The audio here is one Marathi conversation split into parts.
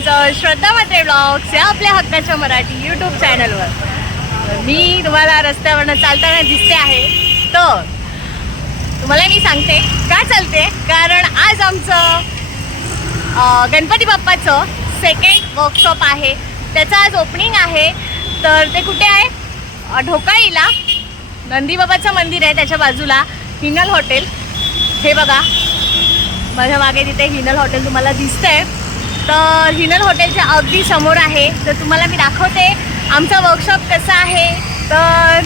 श्रद्धा मात्रे ब्लॉग्स या आपल्या हक्काच्या मराठी यूट्यूब चॅनलवर मी तुम्हाला रस्त्यावरनं चालताना दिसते आहे. तर तुम्हाला मी सांगते का चालते? कारण आज आमचं गणपती बाप्पाचं सेकंड वर्कशॉप आहे. त्याचं आज ओपनिंग आहे. तर ते कुठे आहे? ढोकाळीला. नंदीबाबाचं मंदिर आहे त्याच्या बाजूला. हिनल हॉटेल. हे बघा. माझ्या मागे तिथे हिनल हॉटेल तुम्हाला दिसतंय. तर हिनल हॉटेलच्या अगदी समोर आहे. तर तुम्हाला मी दाखवते आमचा वर्कशॉप कसा आहे. तर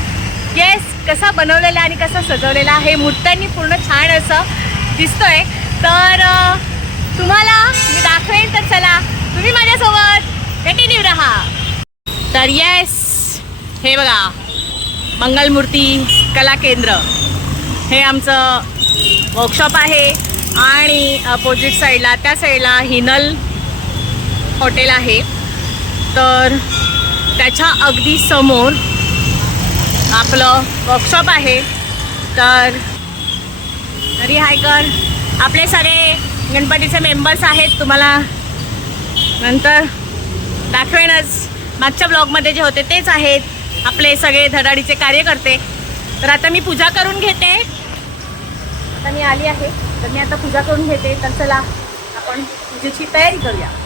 येस कसा बनवलेला आणि कसा सजवलेला आहे. मूर्त्यांनी पूर्ण छान असं दिसतोय. तर तुम्हाला मी दाखवेन तर चला तुम्ही माझ्यासोबत कंटिन्यू राहा. तर येस हे बघा मंगलमूर्ती कला केंद्र. हे आमचं वर्कशॉप आहे. आणि अपोजिट साईडला त्या साईडला हिनल हॉटेल आहे. तर त्याच्या अगदी समोर आपलं वर्कशॉप आहे. तर तरी हाय कर. आपले सारे गणपतीचे मेंबर्स आहेत. तुम्हाला नंतर दाखवेनच. मागच्या ब्लॉगमध्ये जे होते तेच आहेत. आपले सगळे धडाडीचे कार्यकर्ते. तर आता मी पूजा करून घेते. आता मी आली आहे. तर मी आता पूजा करून घेते. तर चला आपण पूजेची तयारी करूया.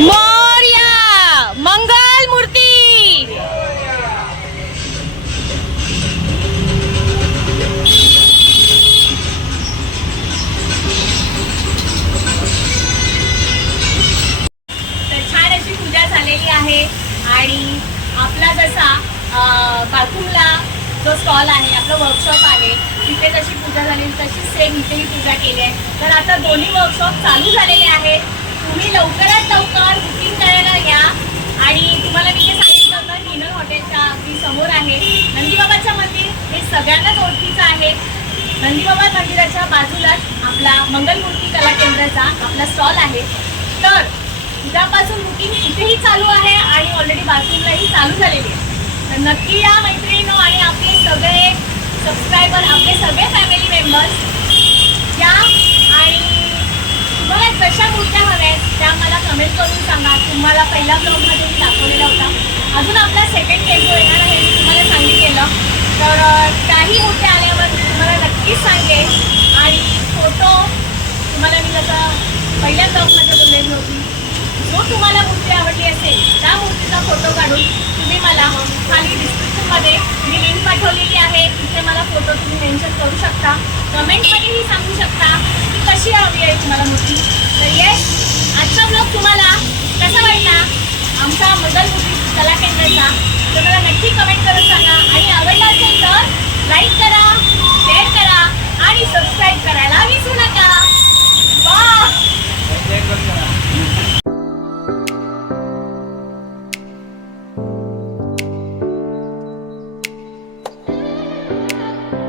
मोर्या मंगल मूर्ती. तर छान अशी पूजा झालेली आहे. आणि आपला जसा बाथरूमला जो स्टॉल आहे आपलं वर्कशॉप आहे तिथे जशी पूजा झाली तशी सेम इथेही पूजा केली आहे. तर आता दोन्ही वर्कशॉप चालू झालेले आहेत तुम्ही लवकरात लवकर बुकिंग करायला या आणि तुम्हाला मी जे सांगितलं होतं हिनल हॉटेलच्या अगदी समोर आहे नंदीबाबाचं मंदिर हे सगळ्यांनाच ओळखीचा आहे. नंदीबाबा मंदिराच्या बाजूलाच आपला मंगलमूर्ती कला केंद्राचा आपला स्टॉल आहे. तर उद्यापासून बुकिंग इथेही चालू आहे आणि ऑलरेडी बाथरूमलाही चालू झालेली आहे. तर नक्की या मैत्रिणीनो आणि आपले सगळे सबस्क्रायबर आपले सगळे फॅमिली मेंबर्स या आणि तुम्हाला कशा मूर्त्या हव्या आहेत त्या मला कमेंट करून सांगा. तुम्हाला पहिल्या ब्लॉगमध्ये मी दाखवलेला होता अजून आपला सेकंड टेम्पो येणार आहे मी तुम्हाला सांगितलेलं तर अं, त्याही मूर्त्या आल्यावर मी तुम्हाला नक्कीच सांगेन. आणि फोटो तुम्हाला मी जसं पहिल्या ब्लॉगमध्ये बोललेली होती. जो तुम्हाला मूर्ती आवडली असेल त्या मूर्तीचा फोटो काढून तुम्ही मला खाली डिस्क्रिप्शनमध्ये मी लिंक पाठवलेली आहे. तिथे मला फोटो तुम्ही मेन्शन करू शकता. कमेंटमध्येही सांगू शकता की कशी हवी आहे तुम्हाला मूर्ती. तर येस आजचा ब्लॉग तुम्हाला कसा वाटला? आमचा मदल मूर्ती कला केंद्राचा. तर मला नक्की कमेंट करून सांगा आणि आवडला असेल तर